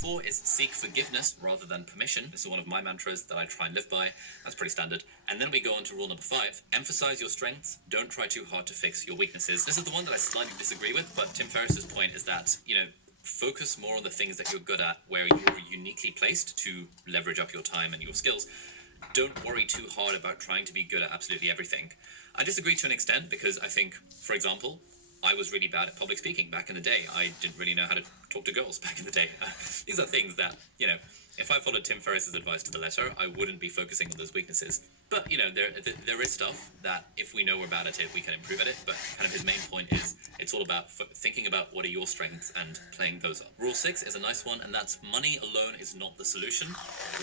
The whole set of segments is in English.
4 is seek forgiveness rather than permission. This is one of my mantras that I try and live by. That's pretty standard. And then we go on to rule number 5. Emphasize your strengths. Don't try too hard to fix your weaknesses. This is the one that I slightly disagree with, but Tim Ferriss's point is that, focus more on the things that you're good at, where you're uniquely placed to leverage up your time and your skills. Don't worry too hard about trying to be good at absolutely everything. I disagree to an extent because I think, for example, I was really bad at public speaking back in the day. I didn't really know how to talk to girls back in the day. These are things that, if I followed Tim Ferriss's advice to the letter, I wouldn't be focusing on those weaknesses. But, there is stuff that if we know we're bad at it, we can improve at it. But kind of his main point is it's all about thinking about what are your strengths and playing those up. Rule 6 is a nice one, and that's money alone is not the solution.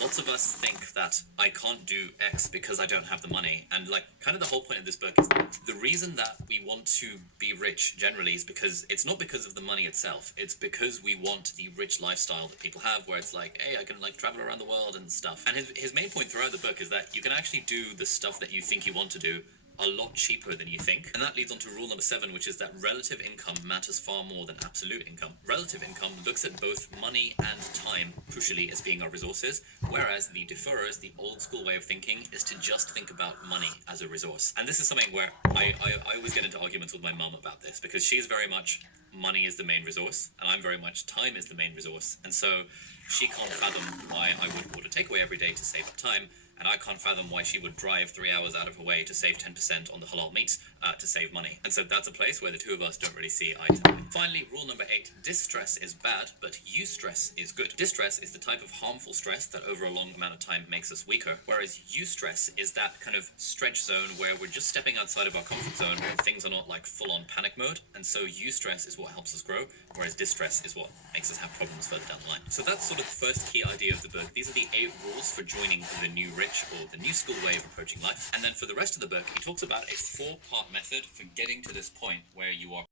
Lots of us think that I can't do X because I don't have the money. And kind of the whole point of this book is the reason that we want to be rich generally is because it's not because of the money itself. It's because we want the rich lifestyle that people have, where it's like, hey, I can travel around the world and stuff. And his main point throughout the book is that you can actually do the stuff that you think you want to do a lot cheaper than you think. And that leads on to rule number 7, which is that relative income matters far more than absolute income. Relative income looks at both money and time, crucially, as being our resources, whereas the deferrers, the old school way of thinking, is to just think about money as a resource. And this is something where I always get into arguments with my mum about this, because she's very much money is the main resource, and I'm very much time is the main resource. And so she can't fathom why I would order takeaway every day to save up time, and I can't fathom why she would drive 3 hours out of her way to save 10% on the halal meat to save money. And so that's a place where the two of us don't really see eye to eye. Finally, rule number 8, distress is bad, but eustress is good. Distress is the type of harmful stress that over a long amount of time makes us weaker, whereas eustress is that kind of stretch zone where we're just stepping outside of our comfort zone, where things are not full-on panic mode, and so eustress is what helps us grow, whereas distress is what makes us have problems further down the line. So that's sort of the first key idea of the book. These are the 8 rules for joining the new rich, or the new school way of approaching life. And then for the rest of the book, he talks about a 4-part method for getting to this point where you are